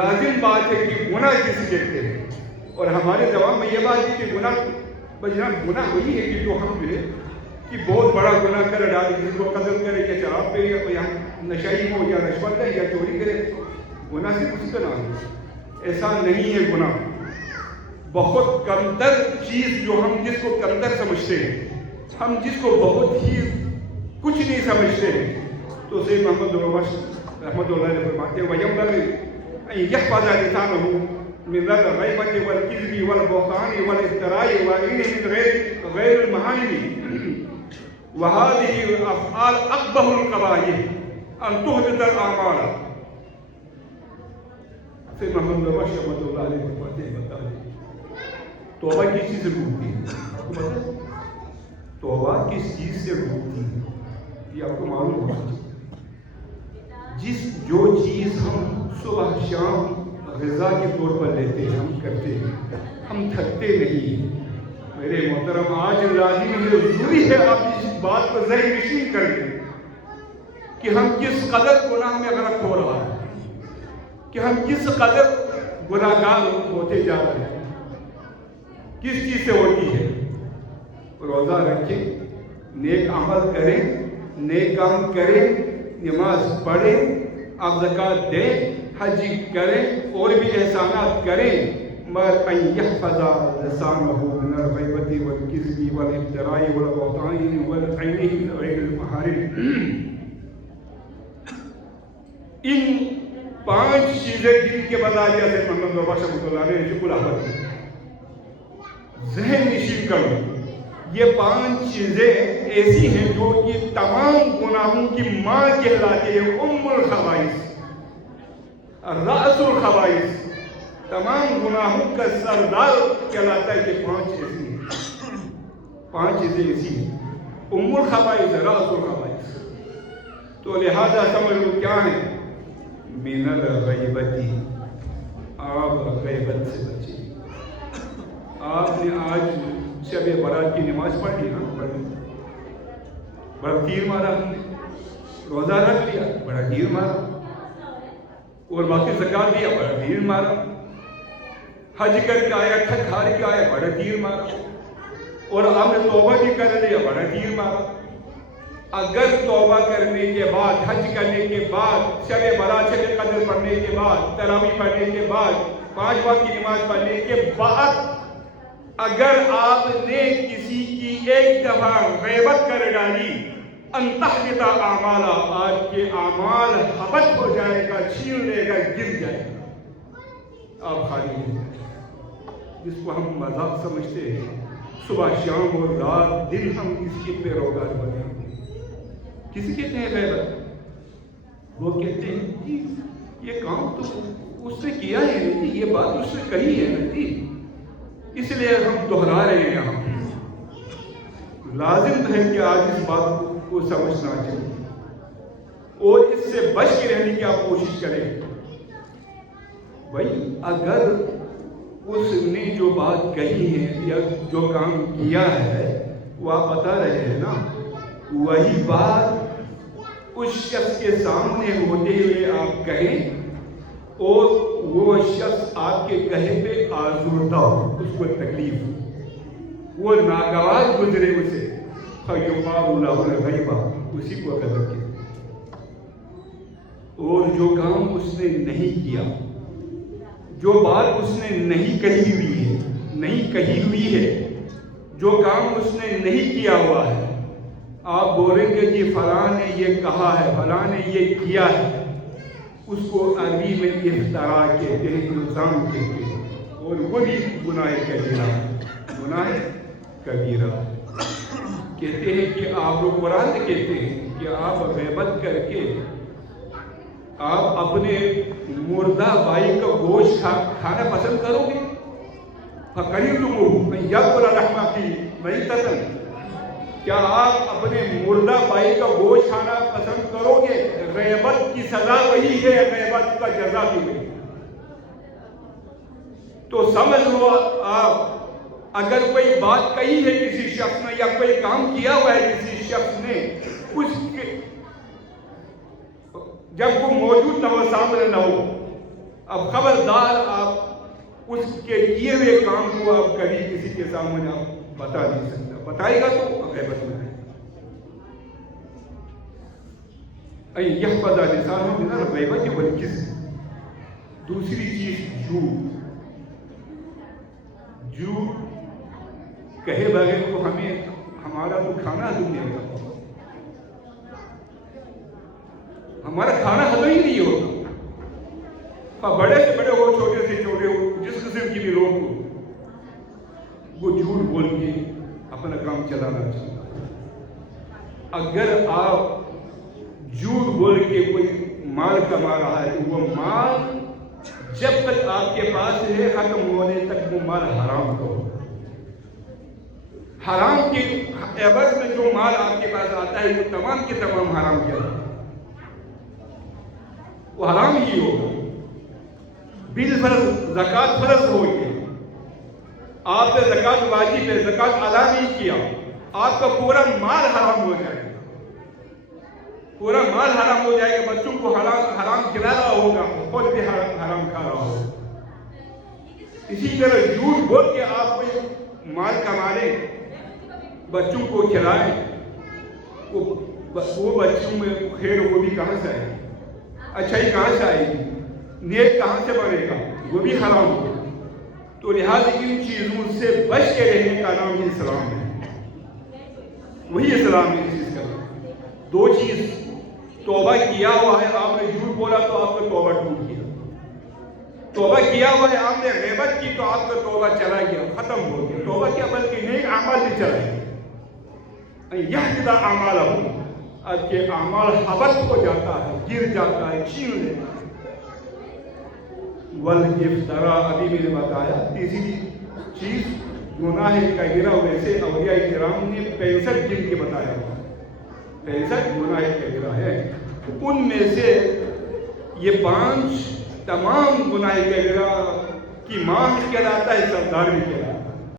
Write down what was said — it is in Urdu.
لازم بات ہے کہ گناہ کسی کہتے ہیں، اور ہمارے جواب میں یہ بات ہے کہ گناہ جناب گناہ وہی ہے کہ جو ہم جو ہے کہ بہت بڑا گناہ کر ڈالے، کسی کو قتل کرے یا شراب پہ یا نشائی ہو یا رشوت ہے یا چوری کرے، گناہ سے کچھ کا نام ہے، ایسا نہیں ہے گناہ۔ بہت کمتر چیز جو ہم جس کو کمتر سمجھتے ہیں، ہم جس کو بہت ہی کچھ نہیں سمجھتے ہیں، تو سید محمد درویش رحمۃ اللہ علیہ فرماتے ہیں وَيَنبَغِي أَن يَحْفَظَ لِسَانَهُ من الغیبۃ والکذب والبہتان والافتراء وغیرہ من غیر المحارم وهذه الافعال اقبح القبائح ان تحبط الاعمال۔ سید محمد درویش رحمۃ اللہ علیہ فرماتے ہیں بتائیں توبہ کس چیز سے روکتی ہے؟ آپ کو پتہ ہے توبہ کس چیز سے روکتی ہے؟ یہ آپ کو معلوم ہونا چاہیے۔ جو چیز ہم صبح شام غذا کے طور پر لیتے ہیں، ہم کرتے ہیں، ہم تھکتے نہیں۔ میرے محترم آج لازم ہے، ضروری ہے آپ اس بات کو ذہن نشین کر دیں کہ ہم کس قدر گناہ میں غرق ہو رہا ہے، کہ ہم کس قدر گناہ گار ہوتے جا رہے ہیں، کس چیز سے ہوتی ہے۔ روزہ رکھیں، نیک عمل کریں، نیک کام کریں، نماز پڑھیں، آپ زکوٰۃ دیں، حج کریں اور بھی احسانات کریں، مگر ان یحفظ لسانہ من الغیبۃ والکذب والافتراء والبہتان والعین من غیر المحارم۔ ان 5 چیزیں جن کے بتا دیا ہے محمد درویش رحمۃ اللہ علیہ نے خلاصہ ذہن نشین کرو، یہ 5 چیزیں ایسی ہیں جو کہ تمام گناہوں کی ماں کہلاتی ہے، ام الخبائث، رأس الخبائث، تمام گناہوں کا سردار کہلاتا ہے۔ یہ 5 ایسی ہیں، 5 چیزیں ایسی ہیں، ام الخبائث، رأس الخبائث۔ تو لہذا سمجھ لو کیا ہے؟ من الغیبت، آپ غیبت سے بچیں۔ آپ نے آج شب برات کی نماز پڑھ لی نا، بڑا تیر مارا ہم نے، روزہ رکھ لیا، بڑا تیر مارا، اور باقی زکوٰۃ دیا، بڑا تیر مارا، حج کر کے آیا، تھک ہار کے آیا، بڑا تیر مارا، اور آپ نے توبہ بھی کر لیا، بڑا تیر مارا۔ اگر توبہ کرنے کے بعد، حج کرنے کے بعد، شب برات شب قدر پڑھنے کے بعد، تراویح پڑھنے کے بعد، 5 وقت کی نماز پڑھنے کے بعد اگر آپ نے کسی کی ایک دفعہ غیبت کر ڈالی، ان تحبط اعمال، آپ کے اعمال حبط ہو جائے گا، چھین لے گا، گر جائے گا، آپ خالی ہیں۔ جس کو ہم مذاق سمجھتے ہیں، صبح شام اور رات دن ہم اس کے پیروکار بنے ہوئے۔ کسی کہتے ہیں غیبت، وہ کہتے ہیں کہ یہ کام تو اس نے کیا ہے نا جی، یہ بات اس نے کہی ہے نا جی، اس لیے ہم دہرا رہے ہیں۔ یہاں لازم ہے کہ آج اس بات کو سمجھنا چاہیے اور اس سے بچ کے رہنے کی آپ کوشش کریں۔ بھائی اگر اس نے جو بات کہی ہے یا جو کام کیا ہے وہ آپ بتا رہے ہیں نا، وہی بات اس شخص کے سامنے ہوتے ہوئے آپ کہیں اور وہ شخص آپ کے کہے پہ آزردہ ہو، اس کو تکلیف ہو، وہ ناگوار گزرے اسے، فَيُقَالُ لَهُ الْغَيْبَةُ، اسی کو غیبت کہتے ہیں۔ اور جو کام اس نے نہیں کیا، جو بات اس نے نہیں کہی ہوئی ہے، نہیں کہی ہوئی ہے، جو کام اس نے نہیں کیا ہوا ہے، آپ بولیں گے کہ فلاں نے یہ کہا ہے، فلاں نے یہ کیا ہے، اس کو عربی میں افتراء کہتے ہیں، الزام کہتے ہیں، اور وہ بھی گناہ کبیرہ، گناہ کبیرہ کہتے ہیں کہ آپ لوگ قرآن کہتے ہیں کہ آپ غیبت کر کے آپ اپنے مردہ بھائی کا گوشت کھانا پسند کرو گے، فَقَرِبْتُمُوهُ مَنْ يَأْكُلَ لَحْمَ أَخِيهِ مَيْتَةً، کیا آپ اپنے مردہ بھائی کا گوشت کھانا پسند کرو گے؟ غیبت کی سزا وہی ہے، غیبت کا جزا بھی وہی۔ تو سمجھ لو آپ، اگر کوئی بات کہی ہے کسی شخص نے یا کوئی کام کیا ہوا ہے کسی شخص نے، اس کے جب وہ موجود نہ ہو، سامنے نہ ہو، اب خبردار آپ اس کے کیے ہوئے کام کو آپ کبھی کسی کے سامنے آپ بتا نہیں سکتا، بتائے گا تو غیبت میں یحفظ لسانہ من الغیبۃ والکذب۔ دوسری چیز جھوٹ کہے بغیر تو ہمارا تو کھانا ہضم نہیں ہوگا، ہمارا کھانا ہضم ہی نہیں ہوگا، بڑے سے بڑے ہو چھوٹے سے چھوٹے ہو جس قسم کی بھی لوگ ہو، وہ جھوٹ بول کے اپنا کام چلانا چاہتا ہے۔ اگر آپ جھوٹ بول کے کوئی مال کما رہا ہے تو وہ مال جب تک آپ کے پاس ہے ختم ہونے تک وہ مال حرام کا ہوگا۔ حرام کے عوض میں جو مال آپ کے پاس آتا ہے وہ تمام کے تمام حرام کے وہ حرام ہی ہوگا۔ بالفرض زکوٰۃ فرض ہو گئی، آپ نے زکوٰۃ واجب ہے، زکوٰۃ ادا نہیں کیا، آپ کا پورا مال حرام ہو جائے گا، پورا مال حرام ہو جائے گا، بچوں کو حرام کھلا رہا ہوگا، خود بھی حرام کھا رہا ہوگا۔ اسی طرح جھوٹ بول کے آپ کوئی مال کما لیں، بچوں کو کھلائیں، وہ بچوں میں خیر وہ بھی کہاں سے آئے گی، اچھائی کہاں سے آئے گی، نیک کہاں سے بنے گا، وہ بھی حرام ہوگا۔ تو لہٰذا ان چیزوں سے بچ کے رہنے کا نام ہی اسلام ہے، وہی اسلام ہے۔ اس چیز کا دو چیز، توبہ کیا ہوا ہے، آپ نے جھوٹ بولا تو آپ کا توبہ ٹوٹ گیا، توبہ کیا ہوا ہے، آپ نے غیبت کی تو آپ کا توبہ چلا گیا، ختم ہو گیا، توبہ کیا بلکہ نیک اعمال بھی چلا گیا۔ یحبط اعمالہم، آپ کے اعمال حبط ہو جاتا ہے، گر جاتا ہے، چھین لیتا ہے۔ والافتراء، ابھی میں نے بتایا تیسری چیز گناہ کبیرہ، ویسے اولیاء کرام نے 65 جن کے بتایا، 65 گناہ کبیرہ ہے، ان میں سے یہ 5 تمام گناہ کبیرہ کی ماں بھی کہلاتا ہے، سردار بھی کہلاتا ہے۔